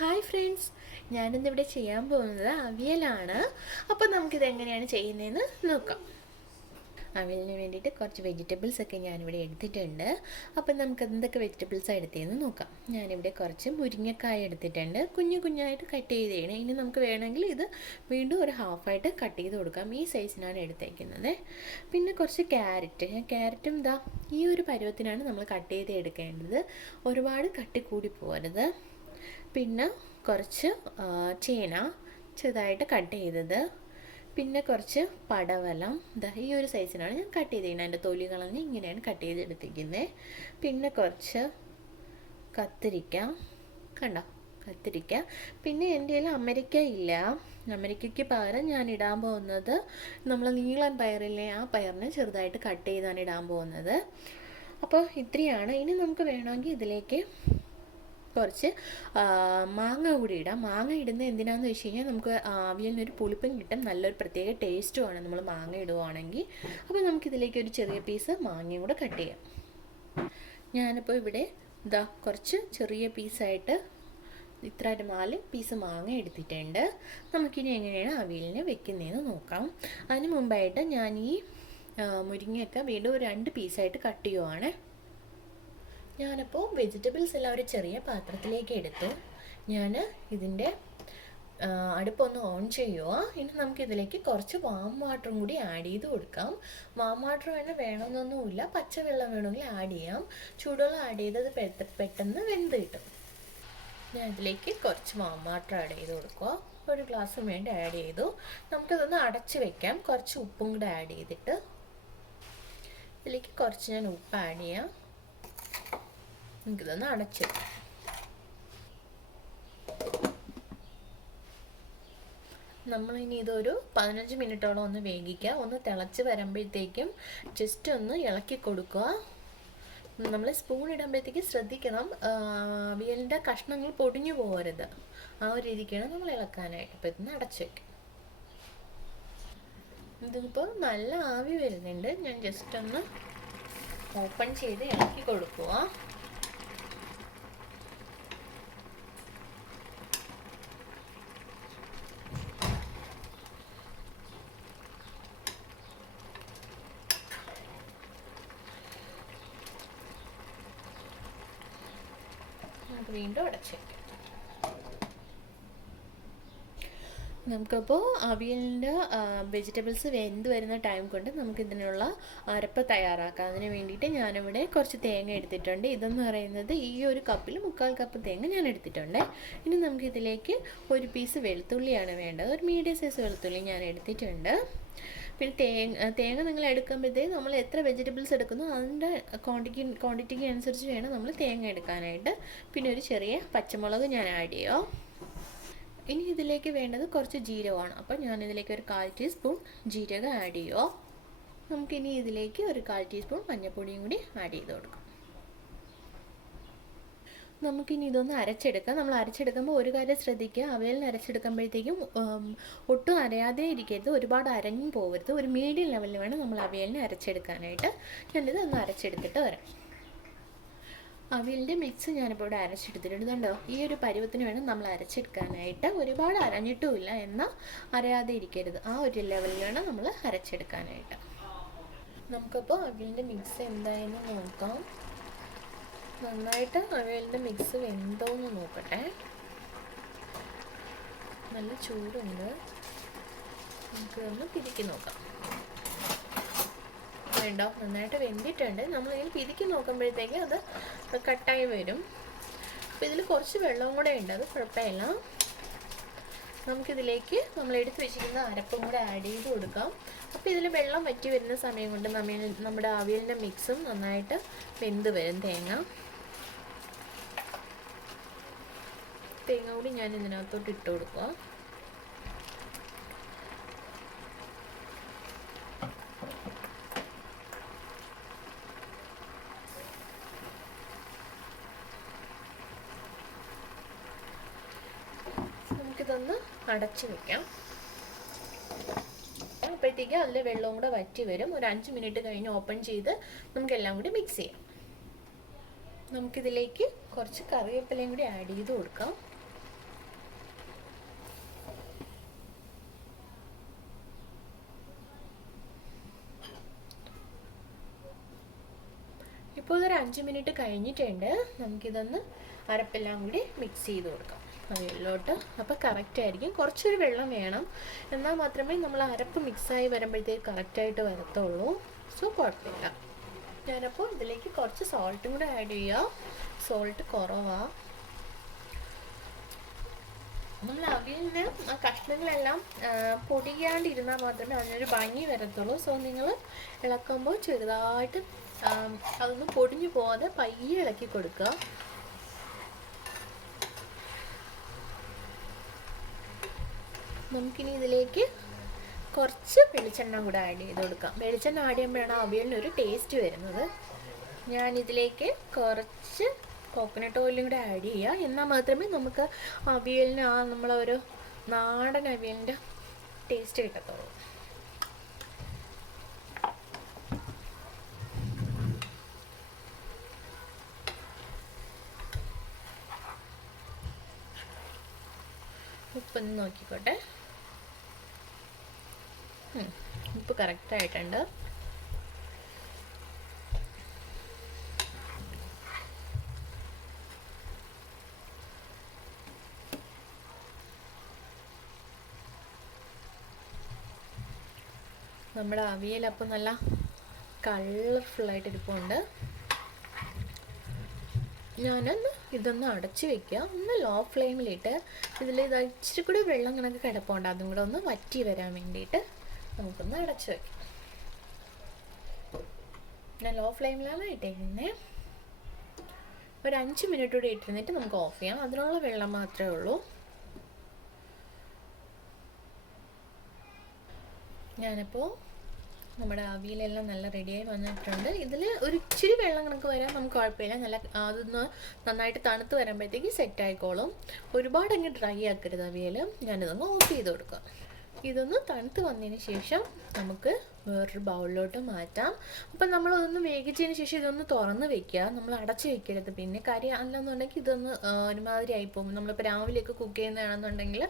Hi friends, ഞാനിന്നിവിടെ ചെയ്യാൻ പോകുന്നത് അവിയലാണ്. അപ്പോൾ നമുക്കിത് എങ്ങനെയാണ് ചെയ്യുന്നതെന്ന് നോക്കാം. അവിയലിന് വേണ്ടിയിട്ട് കുറച്ച് വെജിറ്റബിൾസ് ഒക്കെ ഞാനിവിടെ എടുത്തിട്ടുണ്ട്. അപ്പം നമുക്ക് എന്തൊക്കെ വെജിറ്റബിൾസാണ് എടുത്തതെന്ന് നോക്കാം. ഞാനിവിടെ കുറച്ച് മുരിങ്ങക്കായ എടുത്തിട്ടുണ്ട്. കുഞ്ഞു കുഞ്ഞായിട്ട് കട്ട് ചെയ്തതാണ്. ഇനി നമുക്ക് വേണമെങ്കിൽ ഇത് വീണ്ടും ഒരു ഹാഫായിട്ട് കട്ട് ചെയ്ത് കൊടുക്കാം. ഈ സൈസിനാണ് എടുത്തേക്കുന്നത്. പിന്നെ കുറച്ച് ക്യാരറ്റും ഇതാ ഈ ഒരു പരുവത്തിനാണ് നമ്മൾ കട്ട് ചെയ്ത് എടുക്കേണ്ടത്. ഒരുപാട് കട്ടി കൂടി പോകരുത്. പിന്നെ കുറച്ച് ചേന ചെറുതായിട്ട് കട്ട് ചെയ്തത്. പിന്നെ കുറച്ച് പടവലം, ഇതാ ഈ ഒരു സൈസിനാണ് ഞാൻ കട്ട് ചെയ്തിരിക്കുന്നത്. അതിൻ്റെ തൊലി കളഞ്ഞ് ഇങ്ങനെയാണ് കട്ട് ചെയ്തെടുത്തിരിക്കുന്നത്. പിന്നെ കുറച്ച് കത്തിരിക്ക, കണ്ടോ കത്തിരിക്ക. പിന്നെ എൻ്റെ കയ്യിൽ അമരിക്ക ഇല്ല. അമരിക്കയ്ക്ക് പകരം ഞാൻ ഇടാൻ പോകുന്നത് നമ്മൾ നീളൻ പയറില്ലേ, ആ പയറിനെ ചെറുതായിട്ട് കട്ട് ചെയ്താണ് ഇടാൻ പോകുന്നത്. അപ്പോൾ ഇത്രയാണ്. ഇനി നമുക്ക് വേണമെങ്കിൽ ഇതിലേക്ക് കുറച്ച് മാങ്ങ കൂടി ഇടാം. മാങ്ങ ഇടുന്നത് എന്തിനാന്ന് വെച്ച് കഴിഞ്ഞാൽ നമുക്ക് അവിയലിനൊരു പുളിപ്പും കിട്ടും, നല്ലൊരു പ്രത്യേക ടേസ്റ്റുമാണ് നമ്മൾ മാങ്ങ ഇടുവാണെങ്കിൽ. അപ്പോൾ നമുക്കിതിലേക്ക് ഒരു ചെറിയ പീസ് മാങ്ങയും കൂടെ കട്ട് ചെയ്യാം. ഞാനിപ്പോൾ ഇവിടെ ഇതാ കുറച്ച് ചെറിയ പീസായിട്ട് ഇത്ര 4 പീസ് മാങ്ങ എടുത്തിട്ടുണ്ട്. നമുക്കിനി എങ്ങനെയാണ് അവിയലിനെ വെക്കുന്നതെന്ന് നോക്കാം. അതിന് മുമ്പായിട്ട് ഞാൻ ഈ മുരിങ്ങയൊക്കെ വീണ്ടും ഒരു 2 പീസായിട്ട് കട്ട് ചെയ്യുവാണ്. ഞാനപ്പോൾ വെജിറ്റബിൾസ് എല്ലാം ഒരു ചെറിയ പാത്രത്തിലേക്ക് എടുത്തു. ഞാൻ ഇതിൻ്റെ അടുപ്പൊന്ന് ഓൺ ചെയ്യുക. ഇനി നമുക്കിതിലേക്ക് കുറച്ച് വാം വാട്ടറും കൂടി ആഡ് ചെയ്ത് കൊടുക്കാം. വാം വാട്ടർ വേണമെന്നൊന്നുമില്ല, പച്ചവെള്ളം വേണമെങ്കിൽ ആഡ് ചെയ്യാം. ചൂടുവെള്ളം ആഡ് ചെയ്തത് പെട്ടെന്ന് വെന്ത് കിട്ടും. ഞാൻ ഇതിലേക്ക് കുറച്ച് വാം വാട്ടർ ആഡ് ചെയ്ത് കൊടുക്കുക. ഒരു ഗ്ലാസ് വേണ്ടി ആഡ് ചെയ്തു. നമുക്കിതൊന്ന് അടച്ച് വെക്കാം. കുറച്ച് ഉപ്പും കൂടെ ആഡ് ചെയ്തിട്ട് ഇതിലേക്ക് കുറച്ച് ഞാൻ ഉപ്പ് ആഡ് ചെയ്യാം. നമുക്കിതൊന്ന് അടച്ച് നമ്മളിനി ഇതൊരു 15 മിനിറ്റോളം ഒന്ന് വേവിക്കുക. ഒന്ന് തിളച്ച് വരുമ്പോഴത്തേക്കും ജസ്റ്റ് ഒന്ന് ഇളക്കി കൊടുക്കുക. നമ്മൾ സ്പൂൺ ഇടുമ്പോഴത്തേക്ക് ശ്രദ്ധിക്കണം, അവിയലിൻ്റെ കഷ്ണങ്ങൾ പൊടിഞ്ഞു പോകരുത്. ആ ഒരു രീതിക്കാണ് നമ്മൾ ഇളക്കാനായിട്ട്. അപ്പോൾ ഇതൊന്ന് അടച്ച് വയ്ക്കും. ഇതിപ്പോൾ നല്ല ആവി വരുന്നുണ്ട്. ഞാൻ ജസ്റ്റ് ഒന്ന് ഓപ്പൺ ചെയ്ത് ഇളക്കി കൊടുക്കുക. വീണ്ടും അടച്ച് വയ്ക്കാം. നമുക്കപ്പോൾ അവിയലിൻ്റെ വെജിറ്റബിൾസ് വെന്ത് വരുന്ന ടൈം കൊണ്ട് നമുക്കിതിനുള്ള അരപ്പ് തയ്യാറാക്കാം. അതിന് വേണ്ടിയിട്ട് ഞാനിവിടെ കുറച്ച് തേങ്ങ എടുത്തിട്ടുണ്ട്. ഇതെന്ന് പറയുന്നത് ഈ ഒരു കപ്പിൽ 3/4 കപ്പ് തേങ്ങ ഞാൻ എടുത്തിട്ടുണ്ട്. ഇനി നമുക്കിതിലേക്ക് ഒരു പീസ് വെളുത്തുള്ളിയാണ് വേണ്ടത്. ഒരു മീഡിയം സൈസ് വെളുത്തുള്ളി ഞാൻ എടുത്തിട്ടുണ്ട്. പിന്നെ തേങ്ങ നിങ്ങൾ എടുക്കുമ്പോഴത്തേക്ക് നമ്മൾ എത്ര വെജിറ്റബിൾസ് എടുക്കുന്നു അതിൻ്റെ ക്വാണ്ടിറ്റിക്ക് അനുസരിച്ച് വേണം നമ്മൾ തേങ്ങ എടുക്കാനായിട്ട്. പിന്നെ ഒരു ചെറിയ പച്ചമുളക് ഞാൻ ആഡ് ചെയ്യാം. ഇനി ഇതിലേക്ക് വേണ്ടത് കുറച്ച് ജീരകമാണ്. അപ്പോൾ ഞാനിതിലേക്ക് ഒരു 1/4 ടീസ്പൂൺ ജീരകം ആഡ് ചെയ്യുമോ. നമുക്കിനി ഇതിലേക്ക് ഒരു 1/4 ടീസ്പൂൺ മഞ്ഞൾപ്പൊടിയും കൂടി ആഡ് ചെയ്ത് കൊടുക്കാം. നമുക്കിനി ഇതൊന്ന് അരച്ചെടുക്കാം. നമ്മൾ അരച്ചെടുക്കുമ്പോൾ ഒരു കാര്യം ശ്രദ്ധിക്കുക, അവിയലിന് അരച്ചെടുക്കുമ്പോഴത്തേക്കും ഒട്ടും അരയാതെ ഇരിക്കരുത്, ഒരുപാട് അരഞ്ഞു പോകരുത്. ഒരു മീഡിയം ലെവലിൽ വേണം നമ്മൾ അവിയലിനെ അരച്ചെടുക്കാനായിട്ട്. ഞാനിത് ഒന്ന് അരച്ചെടുത്തിട്ട് വരാം. അവിയലിൻ്റെ മിക്സ് ഞാനിപ്പോൾ ഇവിടെ അരച്ചെടുത്തിട്ടുണ്ട്. കണ്ടോ, ഈ ഒരു പരുവത്തിന് വേണം നമ്മൾ അരച്ചെടുക്കാനായിട്ട്. ഒരുപാട് അരഞ്ഞിട്ടുമില്ല, എന്നാൽ അരയാതെ ഇരിക്കരുത്. ആ ഒരു ലെവലിൽ വേണം നമ്മൾ അരച്ചെടുക്കാനായിട്ട്. നമുക്കപ്പോൾ അവിയലിൻ്റെ മിക്സ് എന്തായെന്ന് നോക്കാം. നന്നായിട്ട് അവിയലിൻ്റെ മിക്സ് വെന്തോന്ന് നോക്കട്ടെ. നല്ല ചൂടുണ്ട്. നമുക്കിതൊന്ന് പിരിക്കി നോക്കാം. വേണ്ടോ, നന്നായിട്ട് വെന്തിട്ടുണ്ട്. നമ്മളിങ്ങനെ പിരിക്കി നോക്കുമ്പോഴത്തേക്ക് അത് കട്ടായി വരും. അപ്പോൾ ഇതിൽ കുറച്ച് വെള്ളവും കൂടെ ഉണ്ട്, അത് കുഴപ്പമില്ല. നമുക്കിതിലേക്ക് നമ്മൾ എടുത്ത് വെച്ചിരിക്കുന്ന അരപ്പും കൂടെ ആഡ് ചെയ്ത് കൊടുക്കാം. അപ്പോൾ ഇതിൽ വെള്ളം വറ്റി വരുന്ന സമയം കൊണ്ട് നമ്മുടെ അവിയലിൻ്റെ മിക്സും നന്നായിട്ട് വെന്ത് വരും. തേങ്ങ കൂടി ഞാൻ ഇതിനകത്തോട്ട് ഇട്ട് കൊടുക്കുക. നമുക്കിതൊന്ന് അടച്ചു വെക്കാം. അപ്പോഴത്തേക്ക് അതിൽ വെള്ളവും കൂടെ വറ്റി വരും. ഒരു 5 മിനിറ്റ് കഴിഞ്ഞ് ഓപ്പൺ ചെയ്ത് നമുക്കെല്ലാം കൂടി മിക്സ് ചെയ്യാം. നമുക്കിതിലേക്ക് കുറച്ച് കറിവേപ്പിലയും കൂടി ആഡ് ചെയ്ത് കൊടുക്കാം. ഇപ്പോൾ ഇതൊരു 5 മിനിറ്റ് കഴിഞ്ഞിട്ടുണ്ട്. നമുക്കിതൊന്ന് അരപ്പെല്ലാം കൂടി മിക്സ് ചെയ്ത് കൊടുക്കാം അവിയലിലോട്ട്. അപ്പോൾ കറക്റ്റായിരിക്കും. കുറച്ചൊരു വെള്ളം വേണം, എന്നാൽ മാത്രമേ നമ്മൾ അരപ്പ് മിക്സായി വരുമ്പോഴത്തേക്ക് കറക്റ്റായിട്ട് വരത്തുള്ളൂ. സോ കുഴപ്പമില്ല. ഞാനപ്പോൾ ഇതിലേക്ക് കുറച്ച് സോൾട്ടും കൂടെ ആഡ് ചെയ്യുക. സോൾട്ട് കുറവാണ്. നമ്മൾ അവിയലിന് ആ കഷ്ണങ്ങളെല്ലാം പൊടിയാണ്ടിരുന്നാൽ മാത്രമേ അതിനൊരു ഭംഗി വരത്തുള്ളൂ. സോ നിങ്ങൾ ഇളക്കുമ്പോൾ ചെറുതായിട്ട് അതൊന്നും പൊടിഞ്ഞു പോകാതെ പയ്യെ ഇളക്കി കൊടുക്കുക. നമുക്കിനി ഇതിലേക്ക് കുറച്ച് വെളിച്ചെണ്ണ കൂടെ ആഡ് ചെയ്ത് കൊടുക്കാം. വെളിച്ചെണ്ണ ആഡ് ചെയ്യുമ്പോഴാണ് അവിയലിനൊരു ടേസ്റ്റ് വരുന്നത്. ഞാനിതിലേക്ക് കുറച്ച് കോക്കനട്ട് ഓയിലും കൂടെ ആഡ് ചെയ്യുക. എന്നാൽ മാത്രമേ നമുക്ക് അവിയലിന് നമ്മളൊരു നാടൻ അവിയലിൻ്റെ ടേസ്റ്റ് കിട്ടത്തുള്ളൂ. ഉപ്പൊന്ന് നോക്കിക്കോട്ടെ. ഉപ്പ് കറക്റ്റായിട്ടുണ്ട്. നമ്മുടെ അവിയൽ അപ്പം നല്ല കളർഫുള്ളായിട്ട് ഇരിപ്പുണ്ട്. ഞാനൊന്ന് ഇതൊന്ന് അടച്ച് വയ്ക്കുക. ഒന്ന് ലോ ഫ്ലെയിമിലിട്ട് ഇത് ഇച്ചിരി കൂടി വെള്ളം കണക്ക് കിടപ്പുണ്ട്, അതും കൂടെ ഒന്ന് വറ്റി വരാൻ വേണ്ടിയിട്ട് നമുക്കൊന്ന് അടച്ച് വയ്ക്കാം. ഞാൻ ലോ ഫ്ലെയിമിലാണ് ഇട്ടേക്കുന്നത്. ഒരു 5 മിനിറ്റ് കൂടി ഇട്ടിരുന്നിട്ട് നമുക്ക് ഓഫ് ചെയ്യാം. അതിനുള്ള വെള്ളം മാത്രമേ ഉള്ളൂ. ഞാനിപ്പോൾ നമ്മുടെ അവിയലെല്ലാം നല്ല റെഡിയായി വന്നിട്ടുണ്ട്. ഇതിൽ ഒരു ഇച്ചിരി വെള്ളം കണക്ക് വരാൻ നമുക്ക് കുഴപ്പമില്ല. അതൊന്ന് നന്നായിട്ട് തണുത്ത് വരുമ്പോഴത്തേക്ക് സെറ്റ് ആയിക്കോളും. ഒരുപാട് അങ്ങ് ഡ്രൈ ആക്കരുത് അവിയൽ. ഞാനിതൊന്ന് ഓഫ് ചെയ്ത് കൊടുക്കാം. ഇതൊന്ന് തണുത്ത് വന്നതിന് ശേഷം നമുക്ക് വേറൊരു ബൗളിലോട്ട് മാറ്റാം. അപ്പം നമ്മളതൊന്ന് വേവിച്ചതിന് ശേഷം ഇതൊന്ന് തുറന്ന് വെക്കുക. നമ്മൾ അടച്ച് വെക്കരുത്. പിന്നെ കാര്യം അല്ലെന്നുണ്ടെങ്കിൽ ഇതൊന്ന് ഒരുമാതിരി ആയിപ്പോകും. നമ്മളിപ്പോൾ രാവിലെയൊക്കെ കുക്ക് ചെയ്യുന്നതാണെന്നുണ്ടെങ്കിൽ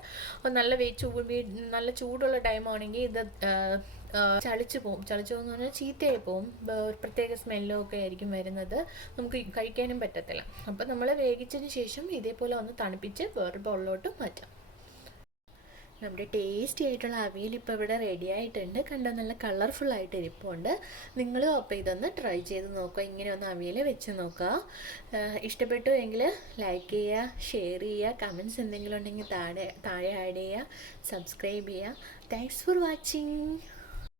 നല്ല ചൂടുള്ള ടൈമാണെങ്കിൽ ഇത് ചളിച്ചു പോകുമെന്ന് പറഞ്ഞാൽ ചീത്തയായി പോകും. ഒരു പ്രത്യേക സ്മെല്ലും ഒക്കെ ആയിരിക്കും വരുന്നത്. നമുക്ക് കഴിക്കാനും പറ്റത്തില്ല. അപ്പം നമ്മൾ വേവിച്ചതിന് ശേഷം ഇതേപോലെ ഒന്ന് തണുപ്പിച്ച് വേറൊരു ബൗളിലോട്ട് മാറ്റാം. നമ്മുടെ ടേസ്റ്റി ആയിട്ടുള്ള അവിയൽ ഇപ്പോൾ ഇവിടെ റെഡി ആയിട്ടുണ്ട്. കണ്ടോ, നല്ല കളർഫുള്ളായിട്ട് ഇരിപ്പുണ്ട്. നിങ്ങളും അപ്പോൾ ഇതൊന്ന് ട്രൈ ചെയ്ത് നോക്കുക. ഇങ്ങനെ ഒന്ന് അവിയൽ വെച്ച് നോക്കുക. ഇഷ്ടപ്പെട്ടു എങ്കിൽ ലൈക്ക് ചെയ്യുക, ഷെയർ ചെയ്യുക, കമൻറ്റ്സ് എന്തെങ്കിലും ഉണ്ടെങ്കിൽ താഴെ ആഡ് ചെയ്യുക, സബ്സ്ക്രൈബ് ചെയ്യുക. Thanks for watching.